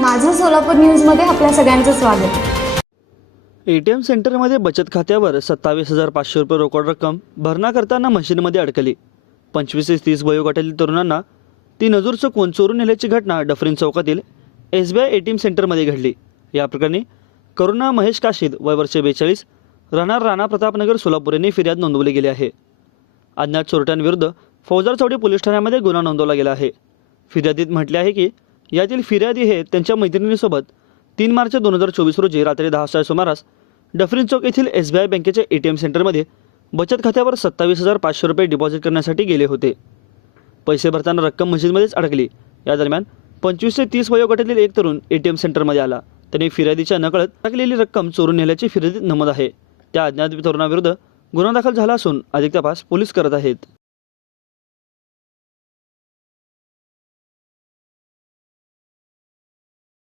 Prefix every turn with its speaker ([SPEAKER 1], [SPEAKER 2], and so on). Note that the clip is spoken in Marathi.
[SPEAKER 1] माझं सोलापूर न्यूजमध्ये आपल्या सगळ्यांचं स्वागत.
[SPEAKER 2] एटीएम सेंटरमध्ये बचत खात्यावर सत्तावीस हजार पाचशे रुपये रोकड रक्कम भरणा करताना मशीनमध्ये अडकली. पंचवीस ते तीस वयोगटातील तरुणांना ती नजूर चुकवून चोरून नेल्याची घटना डफरीन चौकातील S B I A T M सेंटरमध्ये घडली. या प्रकरणी करुणा महेश काशीद वय वर्षे बेचाळीस राहणार राणा प्रतापनगर सोलापूर यांनी फिर्याद नोंदवली गेली आहे. अज्ञात चोरट्यांविरुद्ध फौजदार चौडी पोलीस ठाण्यामध्ये गुन्हा नोंदवला गेला आहे. फिर्यादीत म्हटले आहे की यातील फिर्यादी हे त्यांच्या मैत्रिणीसोबत तीन मार्च दोन हजार चोवीस रोजी रात्री दहा सुमारास डफरीन चौक येथील एस बी आय बँकेच्या ए टी एम सेंटरमध्ये बचत खात्यावर सत्तावीस हजार पाचशे रुपये डिपॉझिट करण्यासाठी गेले होते. पैसे भरताना रक्कम मशीदमध्येच अडकली. या दरम्यान पंचवीस ते तीस वयोगटातील एक तरुण ए टी एम सेंटरमध्ये आला. त्यांनी फिर्यादीच्या नकळत टाकलेली रक्कम चोरून नेल्याची फिर्यादीत नमूद आहे. त्या अज्ञात तरुणाविरुद्ध गुन्हा दाखल झाला असून अधिक तपास पोलीस करत आहेत.